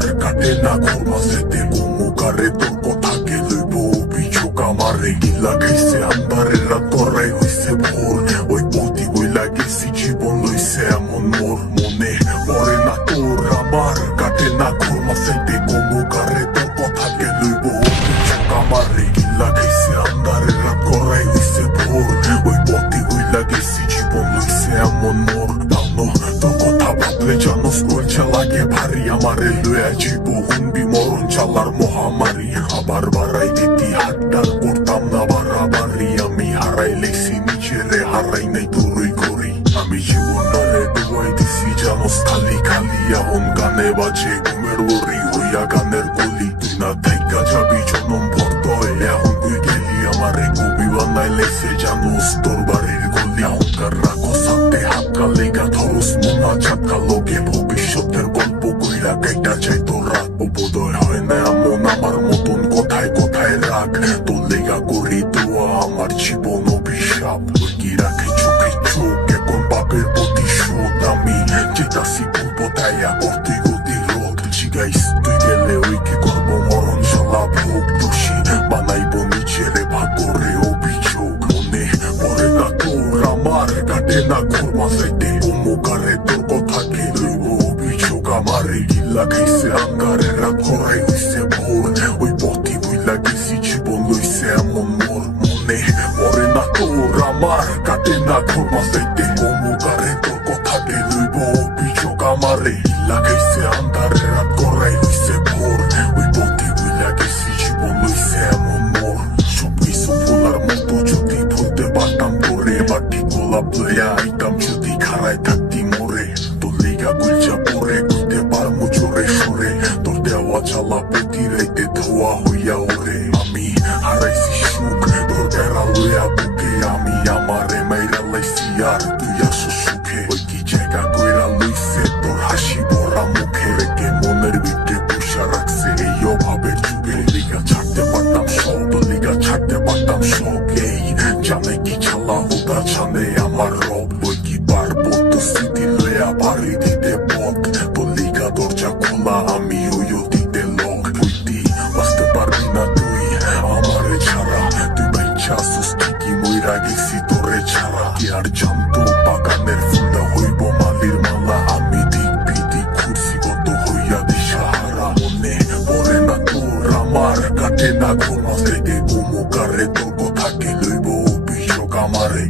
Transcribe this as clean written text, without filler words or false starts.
আমার কাটে না ঘুম মাঝেতে কুমুকারে তোর কথাকে লইব অভিযোগ আমারে গিলা খাইছে আন্ধারের রাত করাই হইছে ভোর ওই পতি বইলা গেছি জীবন লইছে এমন মোর মনে পড়ে না তোর আমার কাটে না ঘুম মাঝেতে কুমুকারে তোর কথাকে লইব অভিযোগ আমারে গিলা খাইছে আন্ধারের রাত করাই হইছে ভোর ওই পতি বইলা গেছি জীবন লইছে এমন মোর তোর কথা ভাবলে জানোস কইছে লাগে ভারী আমারে লইয়া জীব হুনবি মরণ চালার মহামারী আবার বাড়াই দিতি হাতটা করতাম না বাড়াবাড়ি আমি হারাই লেছি নিজেরে হারাই নাই তোরই করি আমি জীবনারে ডুবাই দিছি জানোস খালি খালি এখন গানে বাজে ঘুমের ওরি হইয়া গানের গলি তুই না থাইকা যাবি জনম ভর্ত এখন তুই গেলি আমারে কবি বানাই লেছে জানোস তোর বাড়ির গলি এখনকার রাখো সাথে হাত কালেগা ধরস মোনা চাকা লোকে ভবিষ্যতের গল্প কইরা কাইটা চাই তোর রাত বোধয় হয় না এমন আমার মতন কথায় কথায় রাখ তোর লেগা করি দোয়া আমার জীবন অভিশাপ কি রাখে চোখে চোখ এখন বাপের প্রতিশোধ আমি যেতাছি পূর্ব তাইয়া করতে গতি রোধ জিগাইস তুই গেলে ওই কি করবো মরণ শালা ভোগ দোষী বানাইব নিজেরে ভাগরে অভিযোগ মনে পড়ে না তোর আমার কাটে না ঘুর মাঝাইতে কুমুকারে তোর কথাকে লইব অভিযোগ আমারে গিল্লা খাইছে আঙ্গারে রাত করাই হইছে ভোর ওই পথি বইলা গেছি জীবন লইছে এমন মোর মনে পড়ে না তোর আমার কাটে না ঘুর মাঝাইতে কুমুকারে তোর কথাকে লইব অভিযোগ আমারে গিল্লা খাইছে আঙ্গারে রাত করাই হইছে ভোর ওই পথি বইলা গেছি জীবন লইছে এমন মোর সবকিছু ভোলার মতো যদি ভুলতে পারতাম তোরে বাটি গোলাপ লইয়া আইতাম যদি খাড়াই থাকতি মোরে তোর লিগা গুলচা পরে গুইতে পারমু জোরে সরে তোর দেওয়া চালা প্রতি রাইতে ধোয়া হইয়া ওরে আমি হারাইছি সুখ তোর বেড়া লইয়া বুকে আমি আমারে মাইরা লাইছি আর তুই আসো সুখে ওই কি জায়গা কইরা লইছে তোর হাসি ভরা মুখে রেখে মনের ভিতরে পুষা রাখছে এই অভাবের যুগে লিগা ছাড়তে পারতাম সব লিগা ছাড়তে পারতাম সব এই জানে কি ছালা হুদা জানে আমার রব ওই কি পারবো তো স্মৃতি লইয়া বাড়ি দিতে পথ তোর লিগা দরজা খোলা আমি ওইও দিতে লোক বুঝতি বাঁচতে পারবি না তুই আমারে ছাড়া তুই বাইচা সুস্থিতি মইরা গেছি তোরে ছাড়া কি আর জানতো বাগানের ফুলটা হইব মালির মালা আমি দিক বিদিক ঘুরছি কত হইয়া দিশাহারা মনে পড়ে না তোর আমার কাটে না ঘুম মাঝে কুমুকারে তোর কথাকে লইব অভিযোগ আমারে